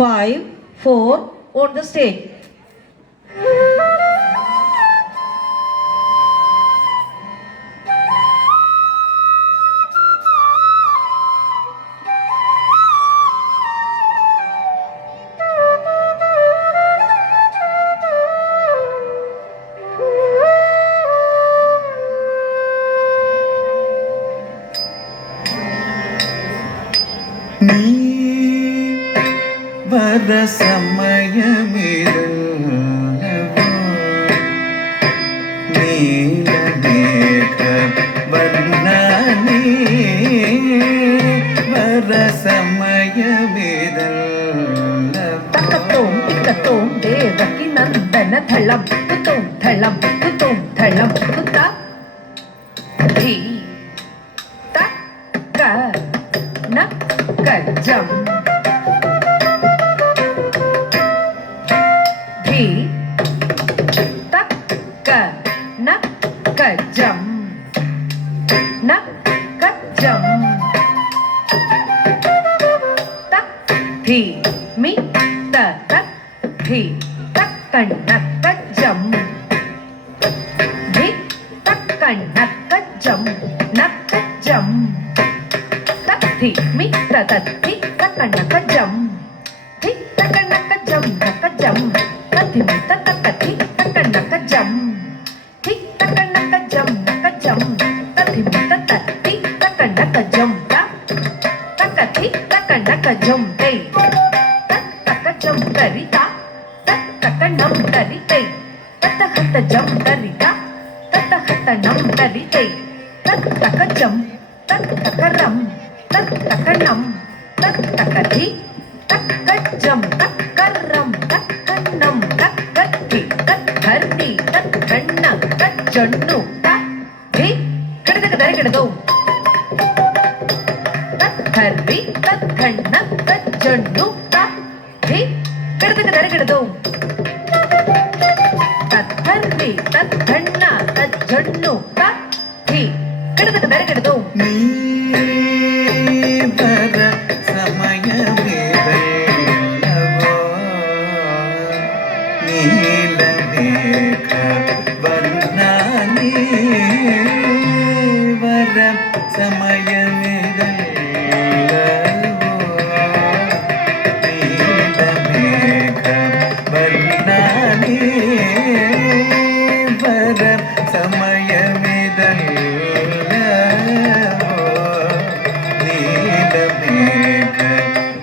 5, 4 on the stage. நீ வர சமயமிருந்தவோ நீல மேக வர்ணனே வர சமயமிருந்தவோ தக்கத்தோம் திக்கத்தோம் தேவகி நந்தன தளம் குத்தோம் தளம் குத்தோம் தளம் குத்தா தி தக்க நக்கஜம் தி தக்க நக்கஜம் நக்கஜம் தக் தி மி த தக் தி தக்கண் நக்கஜம் தி தக்கண் நக்கஜம் நக்கஜம் தி மி த தி தக்கண் நக்கஜம் தி தக்கண் நக்கஜம் நக்கஜம் தி மி த தி தக்கண் நக்கஜம் தி தக்கண் நக்கஜம் நக்கஜம் தி மி த தி தக்கண் நக்கஜம் தக்க தி தக்கண் நக்கஜம் தை தக்கஜம் தரிதா தக்கணம் தரிதை தத்தஹத்தஜம் தரிதா தத்தஹத்தனம் தரிதை தக்கஜம் தக்கரம் தக்கணம் தக்கதி தக்கஜம் தக்கரம் தக்கணம் தக்கதி தக்கர்ணி தக்கண்ணம் தஜொண்ணு தி கிடதக தரிகிடதோ தக்கர்வி தக்கண்ணம் தஜொண்ணு தி கிடதக தரிகிடதோ தக்கர்வி தக்கண்ண தஜொண்ணு தி கிடதக தரிகிடதோ நீ வர சமயமிருந்தவோ நீல மேக வர்ணனே வர சமயமிருந்தவோ நீல மேக வர்ணனே வர சமயமிருந்தவோ நீல மேக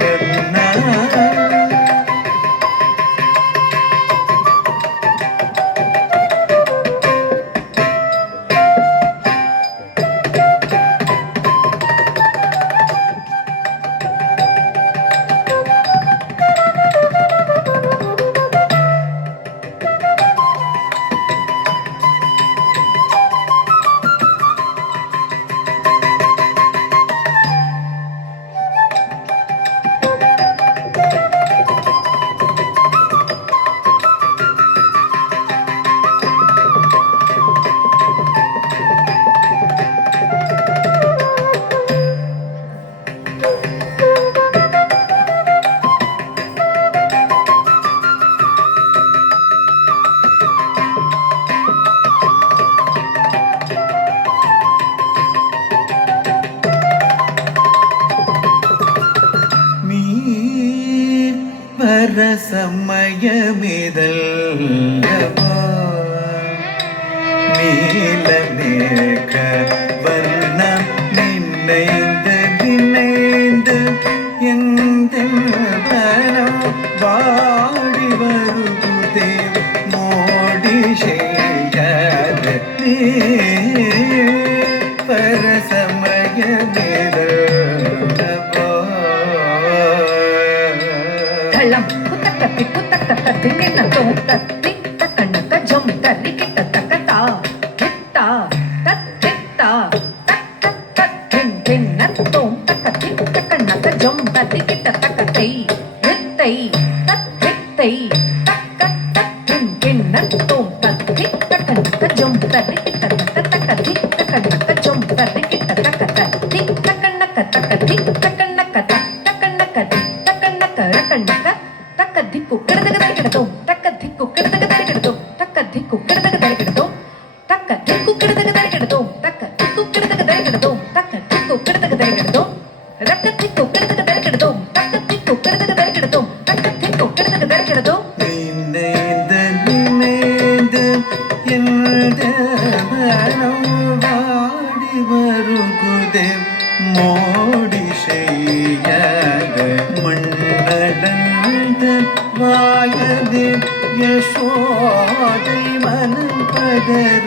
வர்ணனே வர சமயமிதல்லவோ நீல மேக வர்ணம் நினைந்து நினைந்து எந்த மனம் வாடி வருகுதே மோடி செய்யாது நீ வர சமயமிதல்லவோ தளம் குத்தக்கத்தி குத்தக்கத்தி நின்னதோ தத்தி தக்கண்ணக்க ஜம் தரி கிட்ட தக்கதா கிட்டா தத்தித்தா தக்க தத்தின் தின்னத்தோம் தக்கத்தி தக்கண்ணக்க ஜம் தரி கிட்ட தக்கத்தை வித்தை தத்தித்தை தக்க தத்தின் தின்னத்தோம் தத்தி தக்கண்ணக்க ஜம் தரி கிட்ட தக்க தக்கத்தி தக்கண்ணக்க ஜம் தரி கிட்ட தக்கத்த தி தக்கண்ணக்க தக்கத்தி தக்கண்ணக்க தக்கண்ணக்க தி தக்கண்ணக்க ரக்கண்ணக்க ತರಿಗಿಡದು ತಕ್ಕ ದಿಕ್ಕು ಕಿಡದಗ ತರಿಗಿಡದು ತಕ್ಕ ದಿಕ್ಕು ಕಿಡದಗ ತರಿಗಿಡದು ತಕ್ಕ ದಿಕ್ಕು ಕಿಡದಗ ತರಿಗಿಡದು ತಕ್ಕ ದಿಕ್ಕು ಕಿಡದಗ ತರಿಗಿಡದು ತಕ್ಕ ದಿಕ್ಕು ಕಿಡದಗ ತರಿಗಿಡದು ರಕ್ಕ ದಿಕ್ಕು ಕಿಡದಗ ತರಿಗಿಡದು ತಕ್ಕ ದಿಕ್ಕು ಕಿಡದಗ ತರಿಗಿಡದು ತಕ್ಕ ದಿಕ್ಕು ಕಿಡದಗ ತರಿಗಿಡದು நினைந்து எந்த மனம் வாடி வருகுதே மோடி செய்யாத மண்ணடந்த வாயது யசோதை மனம் பதற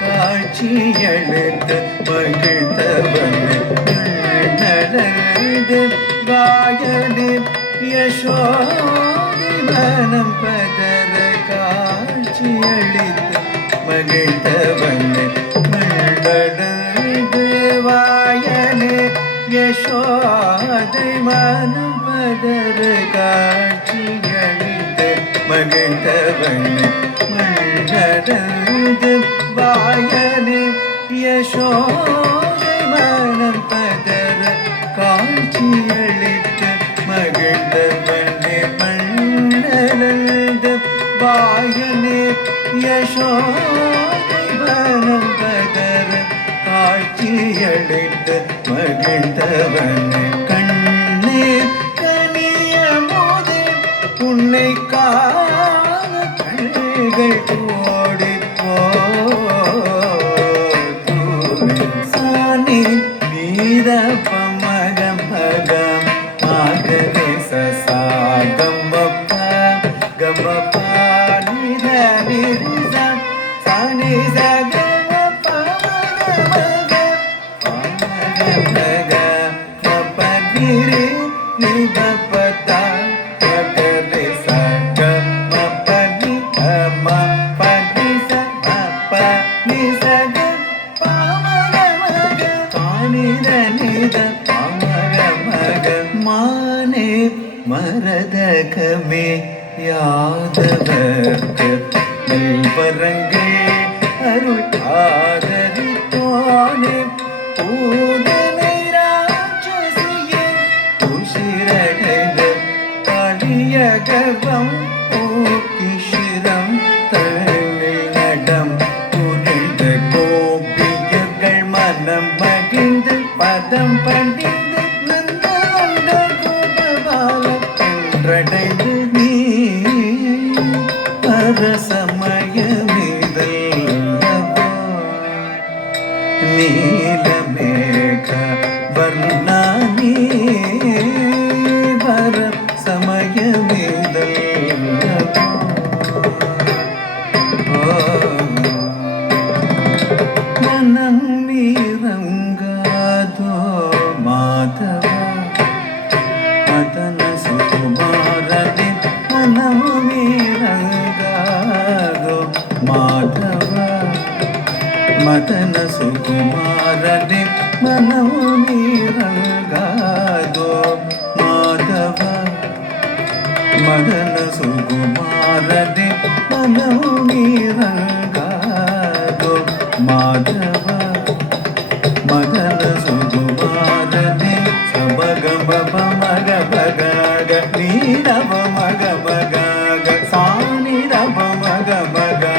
காட்சியெழுத்த மகிழ்ந்தவன் மண்ணடந்த வாயது யசோதை மனம் பதற காட்சியளித்து மகிழ்ந்தவனே மண்டடந்து வாயனே யசோதை மனம் பதற காட்சியளித்து மகிழ்ந்தவனே மண்டடந்து வாயனே யசோதை மனம் பதற காட்சியளித்து மகிழ்ந்தவனே மண்டடந்து வாயனே யசோதை மனம் பதற காட்சியளித்து மகிழ்ந்தவனே கண்ணீர் கனிய மோதே உன்னை காண கண்கள் ஓடி போனி நீத பமகம் மகம் ஆகவே சசாகம் கமபா நித நிரிசம் சனி சகம பமக பமக பபதிரி நிபபதா ககரே சகம பதி அம பதி சமப நிசக பமக பானித நித பமக மக மானே மரதகமே யாதவர்க்கு நல்வரங்கள் அருள் ஆதரித்தோனே பூதனை ராட்சசியே உசிரடைந்த பழிய கர்வம் போக்கிஷிரம் தழை நடம் புரிந்த கோபியர்கள் மனம் மகிழ்ந்து பதம் பண்டிந்து நந்த கோபபால என்றடைந்து நீ பரசமயமிதல்லவோ நீலமேக வர்ணானி பர சமயமிதல்லவோ மனம் மீரங்காதோ மாதவ மதன சுகுமாரனே மனம் மீரங்காதோ மாதவ மதன சுகுமாரனே மனம் மீரங்காதோ மாதவ மதன சுகுமாரனே மனம் மீரங்காதோ மாதவ மதன சுகுமாரனே சபகம மக பகக நீரவ மக பகக சானிரவ மக பகக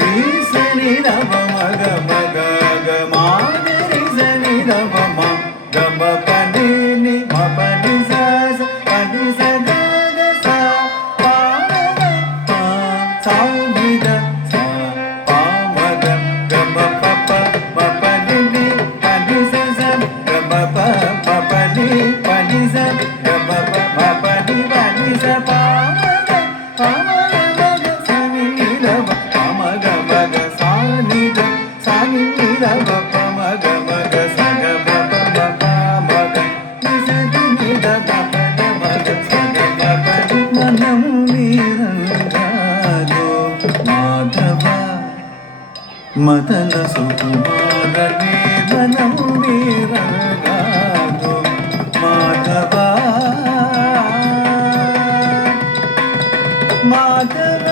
ரீசனிரவ மக பகக மாதரி சனிரவ மக பனினி மபனி சச பனி சகக சா பாமக பா சாவித சா பாமக கம பப மபனினி பனி சச கம பப பனி பனி ச கம பப பனி பனி ச பாமக பாமக மக சனிரவ பாமக மக சானித சானிரவ பாமக மக சக பப பாமக நிசதி நித பப மக சக பப மனம் மீரங்காதோ மாதவ மதன சுகுமாரனே மனம் மீரங்காதோ மாதவ மாதவ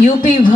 यूपी